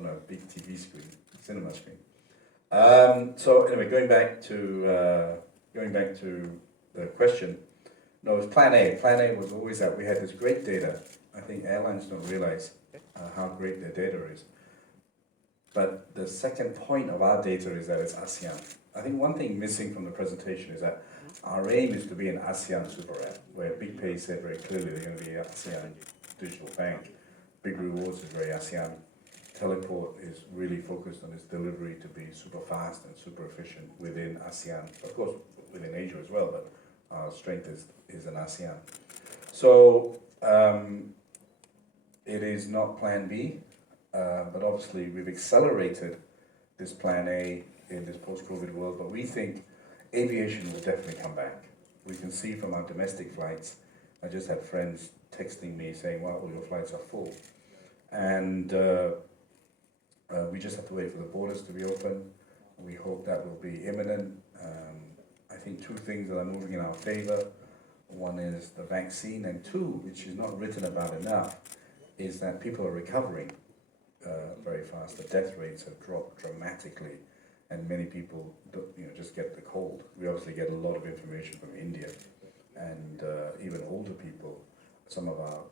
on a big TV screen, cinema screen. So anyway, going back to the question. No, it was Plan A. Plan A was always that we had this great data. I think airlines don't realize how great their data is. But the second point of our data is that it's ASEAN. I think one thing missing from the presentation is that our aim is to be an ASEAN super app, where BigPay said very clearly they're going to be an ASEAN digital bank. Big Rewards is very ASEAN. Teleport is really focused on its delivery to be super fast and super efficient within ASEAN. Of course, within Asia as well, but our strength is in ASEAN. So it is not Plan B, but obviously we've accelerated this Plan A in this post-COVID world, but we think aviation will definitely come back. We can see from our domestic flights, I just had friends texting me saying, well, all your flights are full. And we just have to wait for the borders to be open. We hope that will be imminent. I think two things that are moving in our favor. One is the vaccine, and two, which is not written about enough, is that people are recovering very fast. The death rates have dropped dramatically, and many people just get the cold. We obviously get a lot of information from India, and even older people. Some of our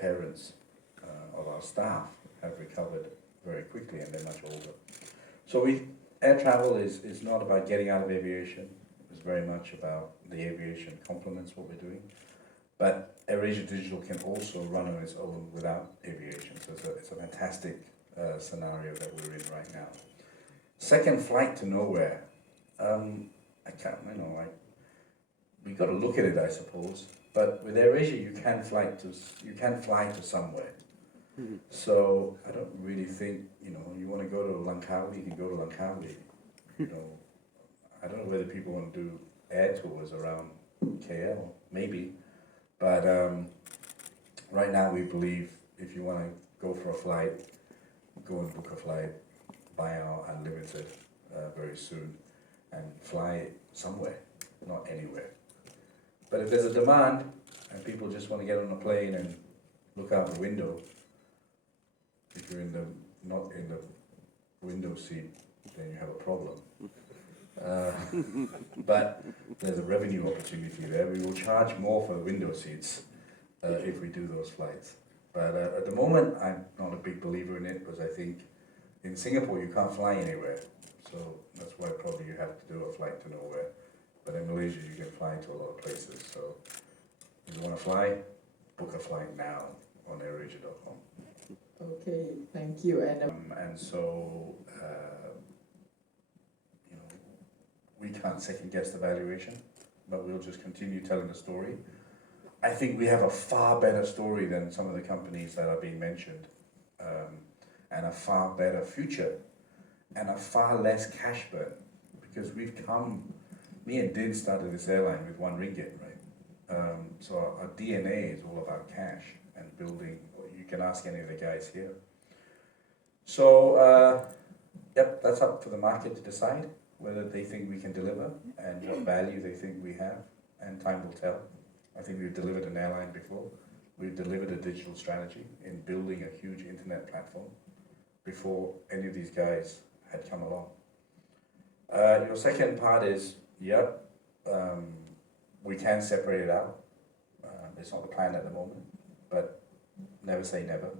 parents of our staff have recovered very quickly, and they're much older. So air travel is not about getting out of aviation. It's very much about the aviation complements what we're doing. But AirAsia Digital can also run on its own without aviation. So it's a fantastic scenario that we're in right now. Second, flight to nowhere. We got to look at it, I suppose. But with AirAsia, you can fly to somewhere. So I don't really think, you want to go to Langkawi, you can go to Langkawi. I don't know whether people want to do air tours around KL, maybe. But right now we believe if you want to go for a flight, go and book a flight, buy our unlimited very soon, and fly somewhere, not anywhere. But if there's a demand and people just want to get on a plane and look out the window, if you're not in the window seat, then you have a problem. But there's a revenue opportunity there. We will charge more for the window seats if we do those flights. But at the moment, I'm not a big believer in it because I think in Singapore you can't fly anywhere. So that's why probably you have to do a flight to nowhere. But in Malaysia you can fly to a lot of places. So if you want to fly, book a flight now on airasia.com. Okay, thank you. And so, we can't second guess the valuation, but we'll just continue telling the story. I think we have a far better story than some of the companies that are being mentioned, and a far better future, and a far less cash burn, because me and Din started this airline with 1 ringgit, right? So our DNA is all about cash and building. You can ask any of the guys here. So, yep, that's up for the market to decide whether they think we can deliver and what value they think we have, and time will tell. I think we've delivered an airline before. We've delivered a digital strategy in building a huge internet platform before any of these guys had come along. Your second part is, yep, we can separate it out. It's not the plan at the moment, but never say never.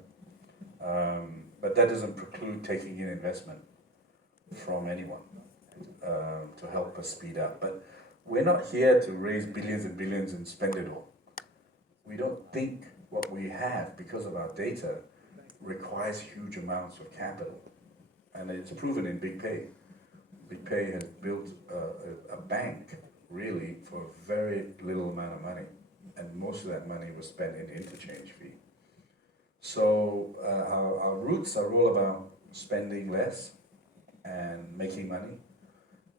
But that doesn't preclude taking in investment from anyone to help us speed up. But we're not here to raise billions and billions and spend it all. We don't think what we have, because of our data, requires huge amounts of capital. And it's proven in BigPay. BigPay has built a bank, really, for a very little amount of money. And most of that money was spent in interchange fee. So our roots are all about spending less and making money.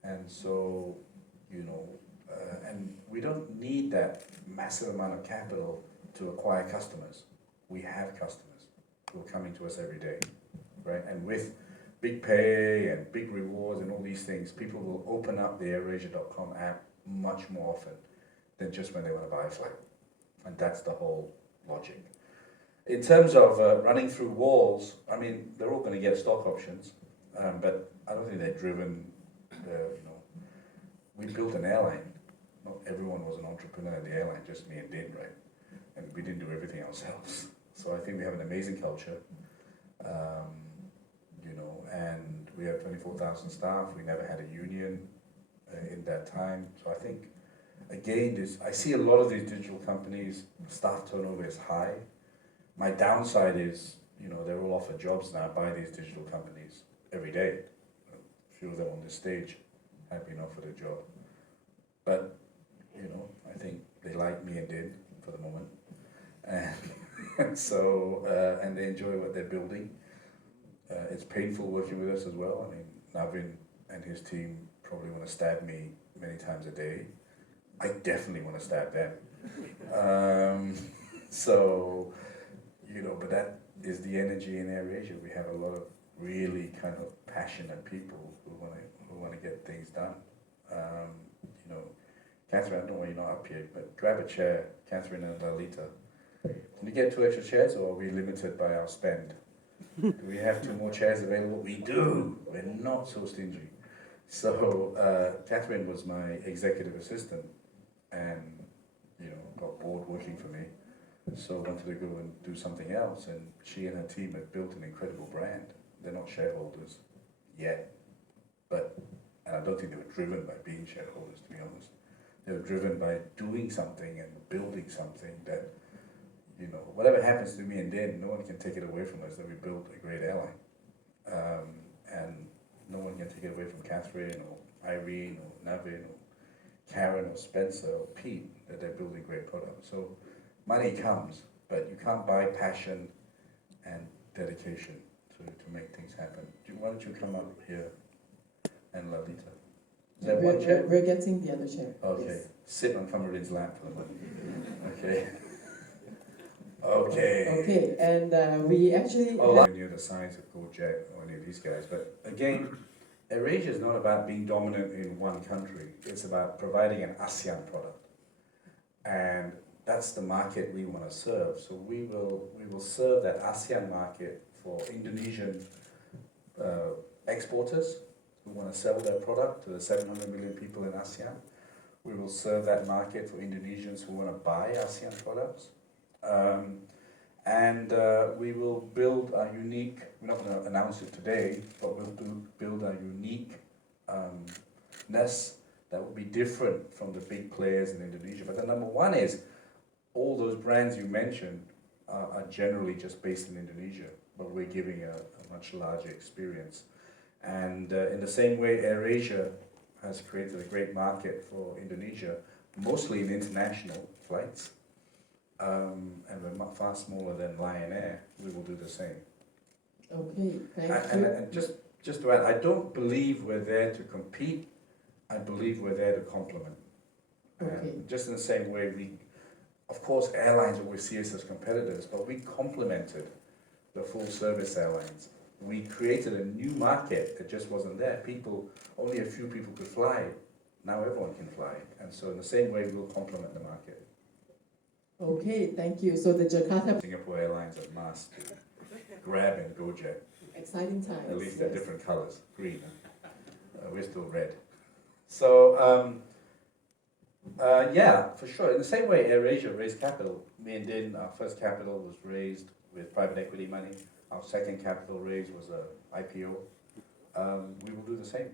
And so, and we don't need that massive amount of capital to acquire customers. We have customers who are coming to us every day, right? And with BigPay and Big Rewards and all these things, people will open up the airasia.com app much more often than just when they want to buy a flight. And that's the whole logic. In terms of running through walls, I mean, they're all going to get stock options, but I don't think they're driven. We built an airline. Not everyone was an entrepreneur in the airline, just me and Din, right? And we didn't do everything ourselves. So I think we have an amazing culture, and we have 24,000 staff. We never had a union in that time. So I think, again, I see a lot of these digital companies, staff turnover is high. My downside is, they're all offered jobs now by these digital companies every day. A few of them on this stage have been offered a job. But, I think they like me and Din for the moment. And so, and they enjoy what they're building. It's painful working with us as well. I mean, Navin and his team probably want to stab me many times a day. I definitely want to stab them. But that is the energy in AirAsia. We have a lot of really kind of passionate people who want to get things done. Catherine, I don't know why you're not up here, but grab a chair, Catherine and Lalita. Can you get 2 extra chairs, or are we limited by our spend? Do we have 2 more chairs available? We do. We're not so stingy. So Catherine was my executive assistant, and got bored working for me, so wanted to go and do something else. And she and her team have built an incredible brand. They're not shareholders yet, and I don't think they were driven by being shareholders, to be honest. They were driven by doing something and building something that, whatever happens to me and Din, no one can take it away from us that we built a great airline. And no one can take it away from Catherine or Irene or Navin or Karen or Spencer or Pete that they're building great products. So money comes, but you can't buy passion and dedication to make things happen. Why don't you come up here, and Lalita? Is that one chair? We're getting the other chair. Okay. Yes. Sit on Kamarin's lap for the moment. Okay. Okay. Okay, and we actually I knew the size of Gojek or any of these guys, but again, AirAsia is not about being dominant in one country. It's about providing an ASEAN product, and that's the market we want to serve. So we will serve that ASEAN market for Indonesian exporters who want to sell their product to the 700 million people in ASEAN. We will serve that market for Indonesians who want to buy ASEAN products. We will build a unique, we're not going to announce it today, but we'll build a uniqueness that will be different from the big players in Indonesia. But the number one is, all those brands you mentioned are generally just based in Indonesia, but we're giving a much larger experience. And in the same way, AirAsia has created a great market for Indonesia, mostly in international flights. And we're far smaller than Lion Air. We will do the same. Okay, thank And, you. and just to add, I don't believe we're there to compete. I believe we're there to complement. Okay. And just in the same way, of course, airlines always see us as competitors, but we complemented the full service airlines. We created a new market that just wasn't there. Only a few people could fly. Now everyone can fly. And so in the same way, we'll complement the market. Okay, thank you. So the Jakarta, Singapore Airlines and Mars to Grab and Gojek. exciting times. At least they're yes. different colors, green. We're still red. So, yeah, for sure. In the same way AirAsia raised capital, me and Din, our first capital was raised with private equity money. Our second capital raise was a IPO. We will do the same,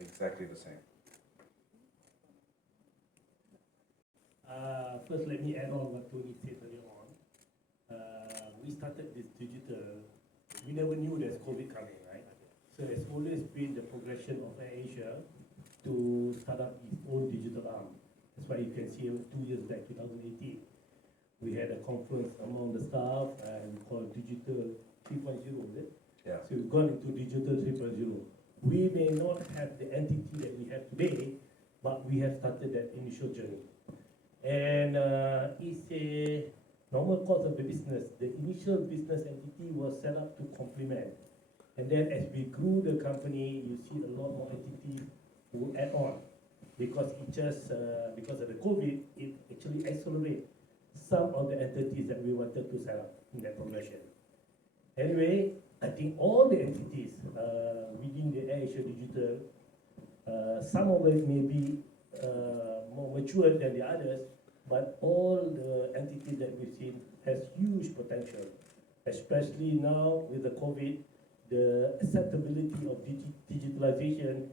exactly the same. First, let me add on what Tony said earlier on. We started this digital, we never knew there's COVID coming, right? So it's always been the progression of AirAsia to start up its own digital arm. That's why you can see 2 years back, 2018, we had a conference among the staff and called Digital 3.0, is it? Yeah. So we've gone into Digital 3.0. We may not have the entity that we have today, but we have started that initial journey. And it's a normal course of the business. The initial business entity was set up to complement. And then as we grew the company, you see a lot more entities who add on. Because it just, because of the COVID, it actually accelerated some of the entities that we wanted to set up in that progression. Anyway, I think all the entities within the AirAsia Digital, some of it may be more mature than the others, but all the entities that we've seen has huge potential, especially now with the COVID, the acceptability of digitalization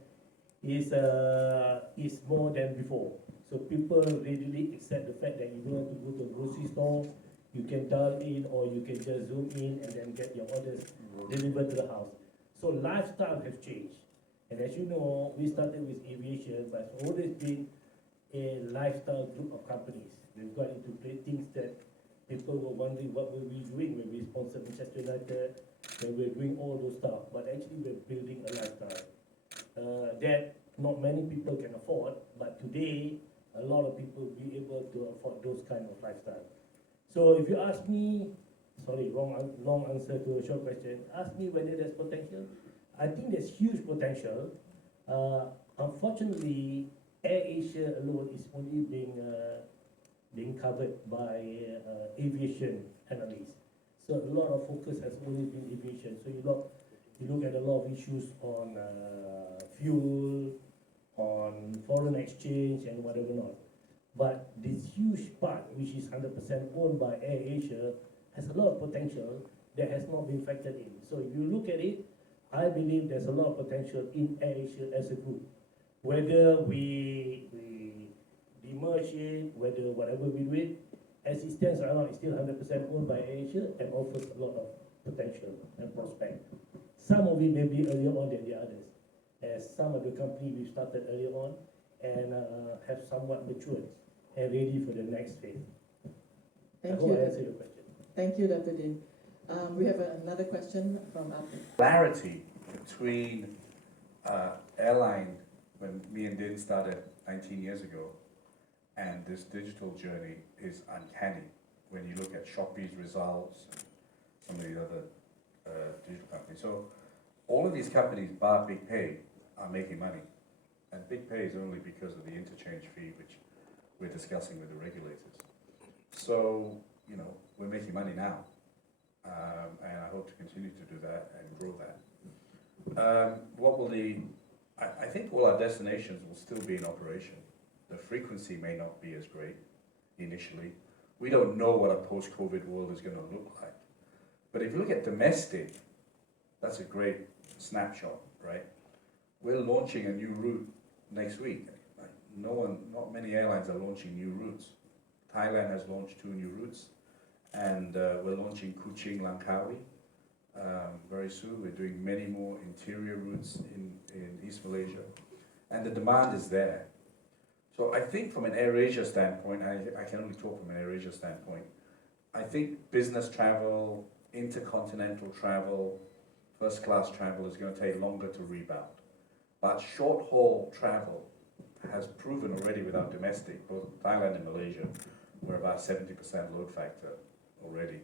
is more than before. So people readily accept the fact that you don't have to go to a grocery store, you can dial in or you can just zoom in and then get your orders delivered to the house. So lifestyle has changed. And as you know, we started with aviation, but it's always been a lifestyle group of companies. We've got into things that people were wondering what were we doing when we sponsored Manchester United, when we're doing all those stuff. But actually we're building a lifestyle that not many people can afford, but today a lot of people will be able to afford those kind of lifestyle. So if you ask me, sorry, long answer to a short question, ask me whether there's potential. I think there's huge potential. Unfortunately, AirAsia alone is only being covered by aviation analysts. So a lot of focus has only been aviation. So you look at a lot of issues on fuel, on foreign exchange and whatever not. But this huge part, which is 100% owned by AirAsia, has a lot of potential that has not been factored in. So if you look at it, I believe there's a lot of potential in AirAsia as a group. Whether we demerge it, whether whatever we do it, as it stands right now, it's still 100% owned by AirAsia and offers a lot of potential and prospect. Some of it may be earlier on than the others, as some of the companies we started earlier on and have somewhat matured and ready for the next phase. Thank I hope you. I answered your question. Thank you, Dr. Din. We have another question from Arthur. Clarity between airline, when me and Din started 19 years ago, and this digital journey is uncanny. When you look at Shopee's results, some of the other digital companies. So all of these companies, bar BigPay, are making money. And BigPay is only because of the interchange fee, which we're discussing with the regulators. So, you know, we're making money now. And I hope to continue to do that and grow that. I think all our destinations will still be in operation. The frequency may not be as great initially. We don't know what a post-COVID world is going to look like. But if you look at domestic, that's a great snapshot, right? We're launching a new route next week. Not many airlines are launching new routes. Thailand has launched 2 new routes, and we're launching Kuching Langkawi very soon. We're doing many more interior routes in East Malaysia, and the demand is there. So I think from an AirAsia standpoint, I can only talk from an AirAsia standpoint, I think business travel, intercontinental travel, first class travel is going to take longer to rebound. But short haul travel has proven already with our domestic, both Thailand and Malaysia, we're about 70% load factor already.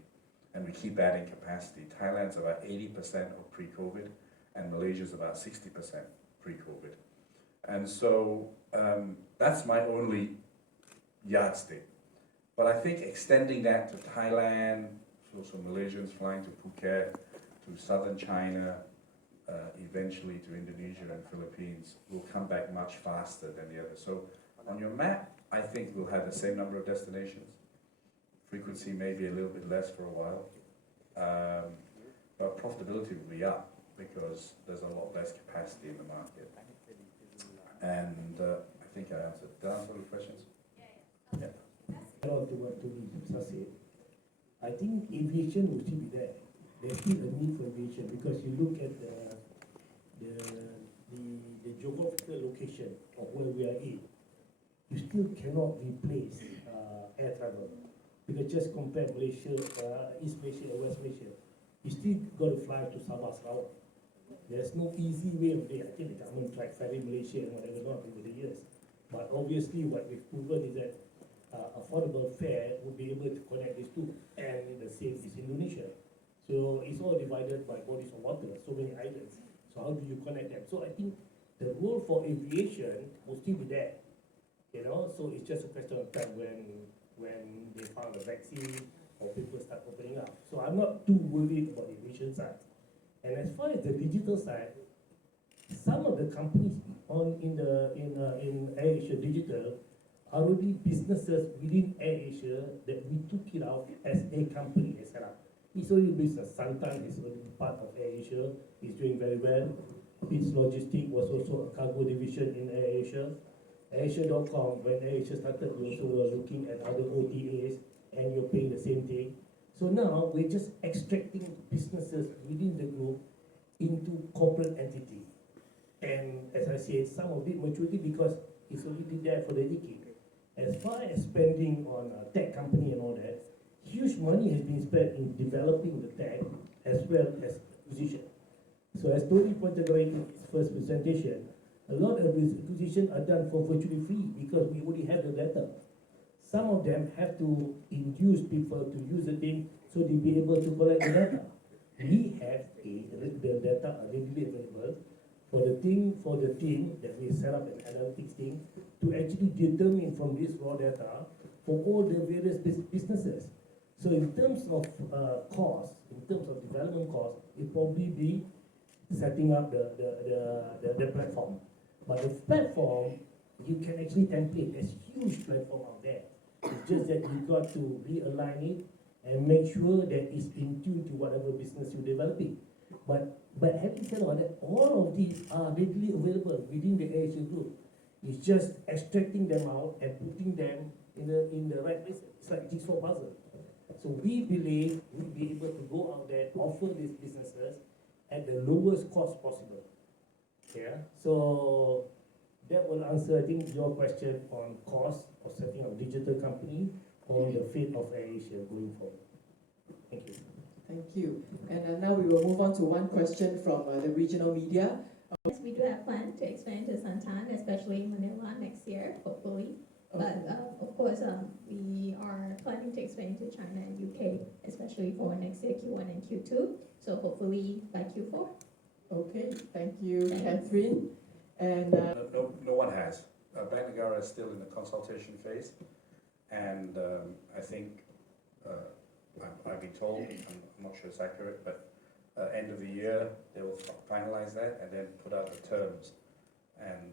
And we keep adding capacity. Thailand's about 80% of pre-COVID, and Malaysia's about 60% pre-COVID. And so that's my only yardstick. But I think extending that to Thailand, so Malaysians flying to Phuket, to southern China, eventually to Indonesia and Philippines, will come back much faster than the others. So on your map, I think we'll have the same number of destinations. Frequency may be a little bit less for a while, but profitability will be up because there's a lot less capacity in the market. And I think I answered. Did I answer all the questions? Yeah. On to what Tony said, I think aviation will still be there. There's still a need for aviation because you look at the geographical location of where we are in, you still cannot replace air travel. Because just compare Malaysia, East Malaysia and West Malaysia, you still got to fly to Sabah, Sarawak. There's no easy way of it. I think the government tried ferry Malaysia and whatever not over the years. But obviously what we've proven is that affordable fare will be able to connect these two. And the same is Indonesia. So it's all divided by bodies of water, so many islands. So how do you connect them? So I think the role for aviation will still be there. You know, so it's just a question of time when when they found a vaccine or people start opening up. So I'm not too worried about the aviation side. And as far as the digital side, some of the companies in AirAsia Digital are already businesses within AirAsia that we took it out as a company and set up. It's already business. Santan is already part of AirAsia. It's doing very well. Its logistic was also a cargo division in AirAsia. AirAsia.com, when AirAsia started, we also were looking at other OTAs, and you're paying the same thing. So now we're just extracting businesses within the group into corporate entity. And as I said, some of it maturity because it's already there for the decade. As far as spending on a tech company and all that, huge money has been spent in developing the tech as well as acquisition. So as Tony pointed out in his first presentation, a lot of these acquisitions are done for virtually free because we already have the data. Some of them have to induce people to use the thing so they'll be able to collect the data. We have the data are readily available for the team that we set up an analytics team to actually determine from this raw data for all the various businesses. So in terms of cost, in terms of development cost, it probably be setting up the platform. But the platform, you can actually template. There's huge platform out there. It's just that you got to realign it and make sure that it's in tune to whatever business you're developing. But having said all that, all of these are readily available within the AirAsia group. It's just extracting them out and putting them in the right place. It's like jigsaw puzzle. So we believe we'll be able to go out there, offer these businesses at the lowest cost possible. Yeah. So that will answer, I think, your question on cost of setting up a digital company or the fate of AirAsia going forward. Thank you. Thank you. And now we will move on to one question from the regional media. Yes, we do have plans to expand to Santan, especially Manila next year, hopefully. But of course, we are planning to expand to China and UK, especially for next year, Q1 and Q2. So hopefully by Q4. Okay, thank you, Catherine. And No one has. Bank Negara is still in the consultation phase, and I think I've been told, I'm not sure it's accurate, but end of the year they will finalize that and then put out the terms. And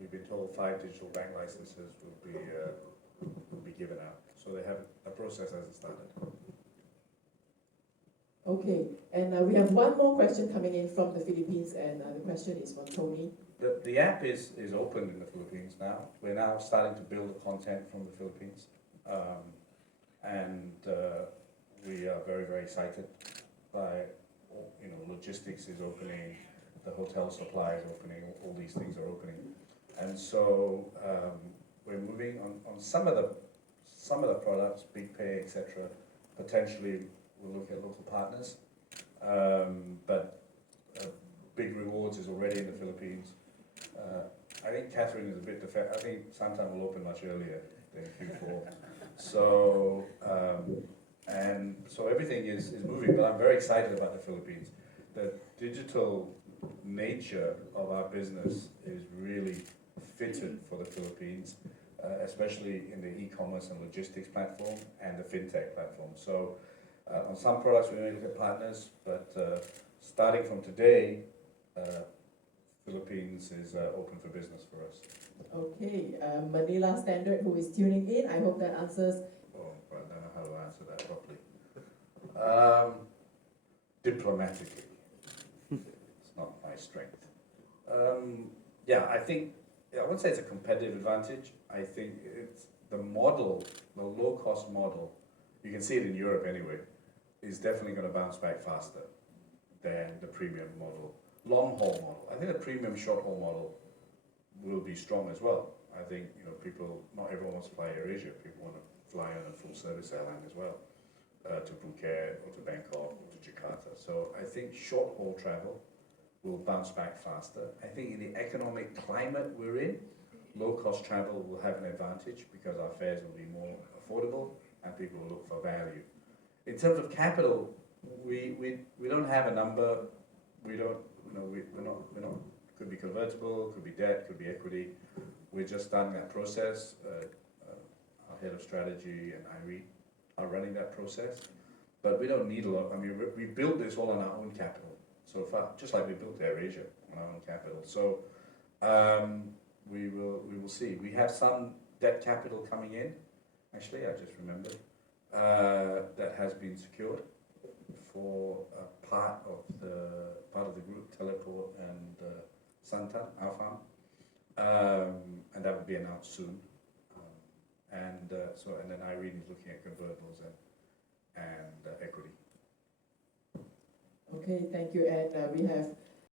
we've been told 5 digital bank licenses will be given out. So they have a process hasn't started. okay, and we have one more question coming in from the Philippines, and the question is from Tony. The app is open in the Philippines now. We're now starting to build the content from the Philippines, and we are very, very excited by, logistics is opening, the hotel supply is opening, all these things are opening, and so we're moving on some of the products, BigPay, etc. Potentially we'll look at local partners, but Big Rewards is already in the Philippines. I think Catherine is a bit I think Santan will open much earlier than Q4. So, and so everything is moving, but I'm very excited about the Philippines. The digital nature of our business is really fitted for the Philippines, especially in the e-commerce and logistics platform and the fintech platform. So on some products we only look at partners, but starting from today, Philippines is open for business for us. Okay, Manila Standard, who is tuning in, I hope that answers. Oh, I don't know how to answer that properly. Diplomatically, it's not my strength. Yeah, I wouldn't say it's a competitive advantage. I think it's the model, the low-cost model. You can see it in Europe anyway. Is definitely going to bounce back faster than the premium model. Long-haul model. I think the premium short-haul model will be strong as well. I think, people, not everyone wants to fly AirAsia. People want to fly on a full-service airline as well, to Phuket or to Bangkok or to Jakarta. So I think short-haul travel will bounce back faster. I think in the economic climate we're in, low-cost travel will have an advantage because our fares will be more affordable and people will look for value. In terms of capital, we don't have a number. We don't, we're not. Could be convertible, could be debt, could be equity. We're just starting that process. Our head of strategy, and Irene are running that process. But we don't need a lot. I mean, we built this all on our own capital so far, just like we built AirAsia on our own capital. So we will see. We have some debt capital coming in. Actually, I just remembered that has been secured for a part of the group, Teleport and Santan, our farm, and that will be announced soon. And then Irene is looking at convertibles and equity. Okay, thank you. And we have